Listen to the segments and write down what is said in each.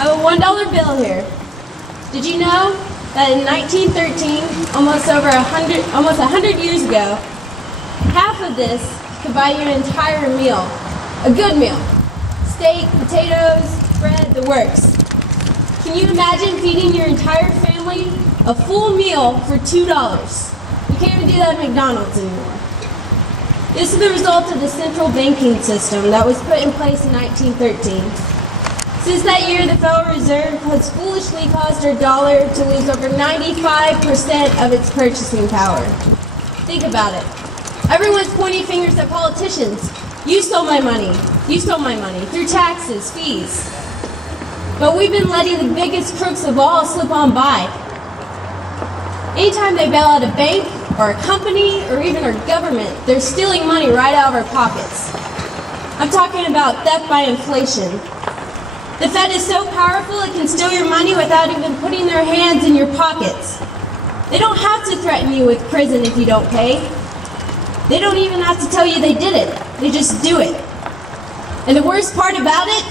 I have a $1 bill here. Did you know that in 1913, almost 100 years ago, half of this could buy you an entire meal, a good meal. Steak, potatoes, bread, the works. Can you imagine feeding your entire family a full meal for $2? You can't even do that at McDonald's anymore. This is the result of the central banking system that was put in place in 1913. Since that year, the Federal Reserve has foolishly caused our dollar to lose over 95% of its purchasing power. Think about it. Everyone's pointing fingers at politicians. You stole my money. You stole my money through taxes, fees. But we've been letting the biggest crooks of all slip on by. Anytime they bail out a bank or a company or even our government, they're stealing money right out of our pockets. I'm talking about theft by inflation. The Fed is so powerful it can steal your money without even putting their hands in your pockets. They don't have to threaten you with prison if you don't pay. They don't even have to tell you they did it. They just do it. And the worst part about it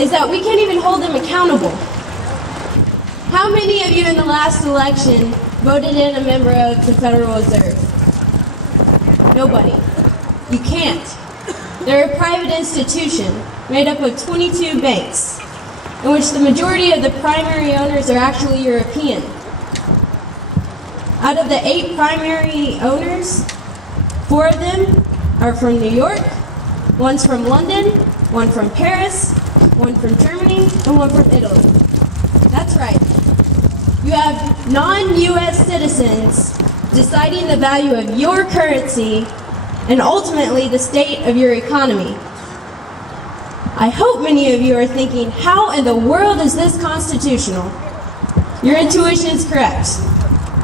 is that we can't even hold them accountable. How many of you in the last election voted in a member of the Federal Reserve? Nobody. You can't. They're a private institution made up of 22 banks, in which the majority of the primary owners are actually European. Out of the 8 primary owners, 4 of them are from New York, 1's from London, 1 from Paris, 1 from Germany, and 1 from Italy. That's right. You have non-U.S. citizens deciding the value of your currency and ultimately the state of your economy. I hope many of you are thinking, how in the world is this constitutional? Your intuition is correct.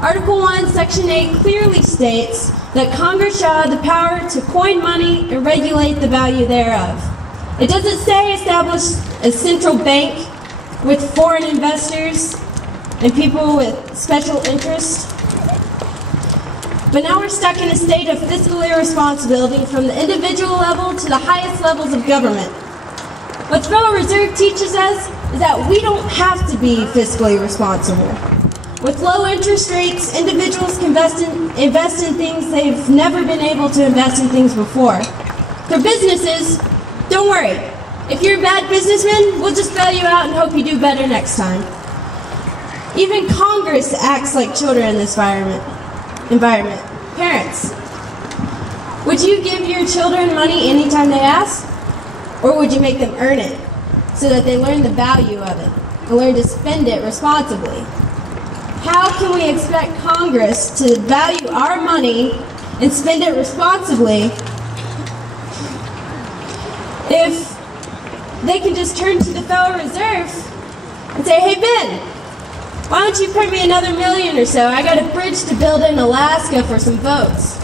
Article 1, Section 8 clearly states that Congress shall have the power to coin money and regulate the value thereof. It doesn't say establish a central bank with foreign investors and people with special interests. But now we're stuck in a state of fiscal irresponsibility from the individual level to the highest levels of government. What the Federal Reserve teaches us is that we don't have to be fiscally responsible. With low interest rates, individuals can invest in things they've never been able to invest in things before. For businesses, don't worry. If you're a bad businessman, we'll just bail you out and hope you do better next time. Even Congress acts like children in this environment. Parents, would you give your children money anytime they ask? Or would you make them earn it so that they learn the value of it and learn to spend it responsibly? How can we expect Congress to value our money and spend it responsibly if they can just turn to the Federal Reserve and say, hey Ben, why don't you print me another $1 million or so? I got a bridge to build in Alaska for some votes.